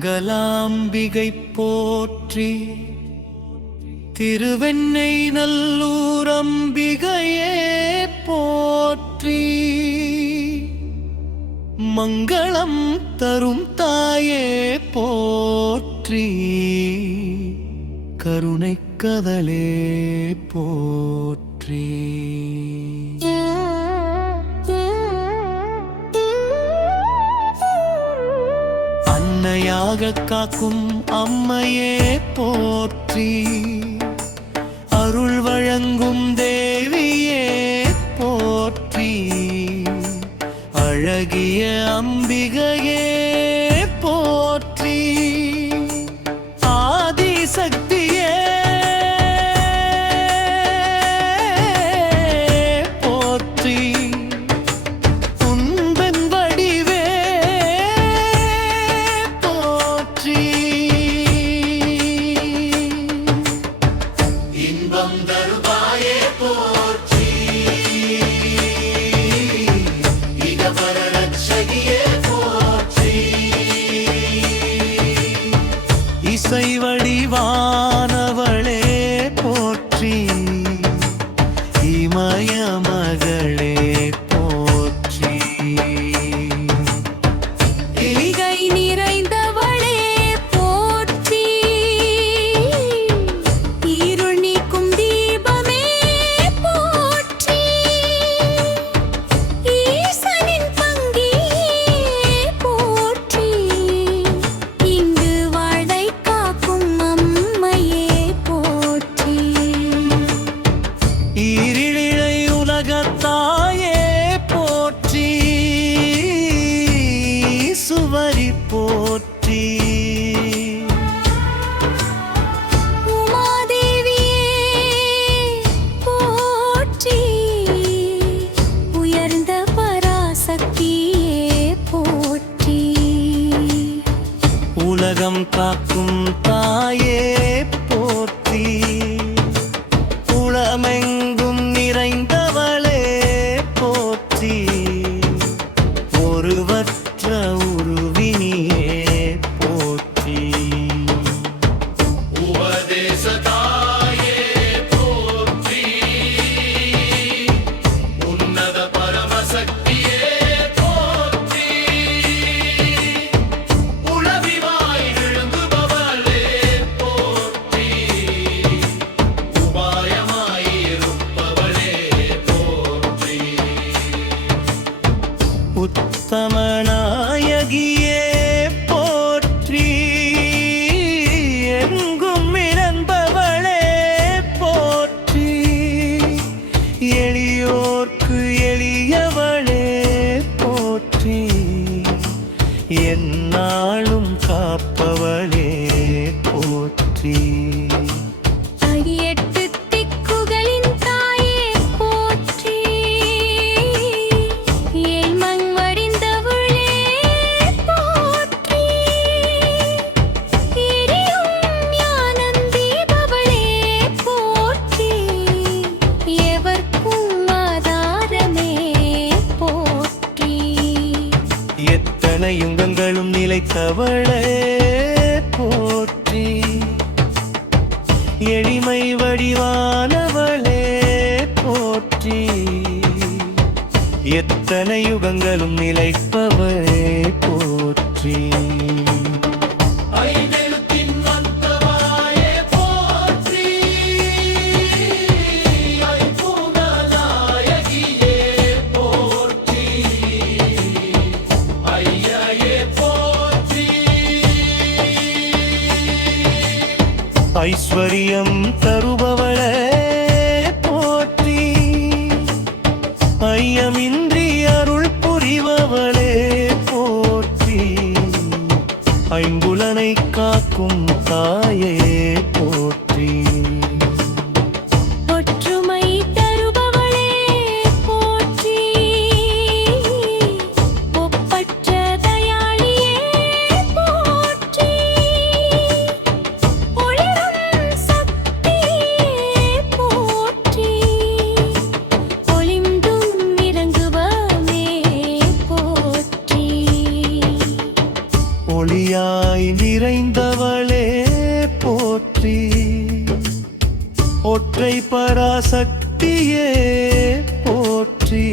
மங்களாம்பிகை போற்றி திருவெண்ணை நல்லூர் அம்பிகையே போற்றி மங்களம் தரும் தாயே போற்றி கருணை கதலே போற்றி அன்னையாக காக்கும் அம்மையே போற்றி அருள் வழங்கும் தேவியே போற்றி அழகிய அம்பிகையே போற்றி ஆதிசக்தியே போற்றி உன்பன் வடிவே போற்றி இன்பம் தருவாயே போற்றி இசை வடிவானவளே போற்றி இமய மகளே போற்றி இகை நிறைந்தவளே போற்றி இருள் நீக்கும் தீபமே போற்றி ஈசனின் பங்கியே போற்றி இங்கு வாழை காக்கும் அம்மையே போற்றி ஈரிழை உலகத்தாயே போற்றி சுவரி போற்றி உமாதேவியே போற்றி உயர்ந்த பராசக்தியே போற்றி உலகம் காக்கும் தாயே போற்றி உளமெங்கும் நிறைந்தவளே போற்றி ஒருவற்ற உருவினியே போற்றி உபதேச தாயே போற்றி உன்னத பரமசக்தியே போற்றி உளவிவாய் விழுங்குபவளே போற்றி உபாயமாயிருப்பவளே போற்றி உத்தமநாயகியே போற்றி எங்கும் இறந்தவளே போற்றி எளியோர்க்கு எளியவளே போற்றி எந்நாளும் காப்பவளே போற்றி அடியெட்டு திக்குகளின் தாயே போற்றி ஏழ்மங் வடிந்தவளே போற்றி எரியும் ஞானம் தீபவளே போற்றி எவர்க்கும் ஆதாரமே போற்றி எத்தனை யுகங்களும் நிலைத்தவளே போற்றி எளிமை வடிவானவளே போற்றி எத்தனை யுகங்களும் நிலைப்பவளே போற்றி ஐஸ்வர்யம் தருபவளே போற்றி ஐயமின்றி அருள் புரிபவளே போற்றி ஐம்புலனை காக்கும் தாயே போற்றி ஒற்றுமை தருபவளே போற்றி ஒப்பற்ற தயாளியே போற்றி ஒளிரும் சக்தியே போற்றி ஒளிந்தும் இறங்குபவமே போற்றி ஒளியா ஒளியாய் நிறைந்தவளே போற்றி ஒற்றை பராசக்தியே போற்றி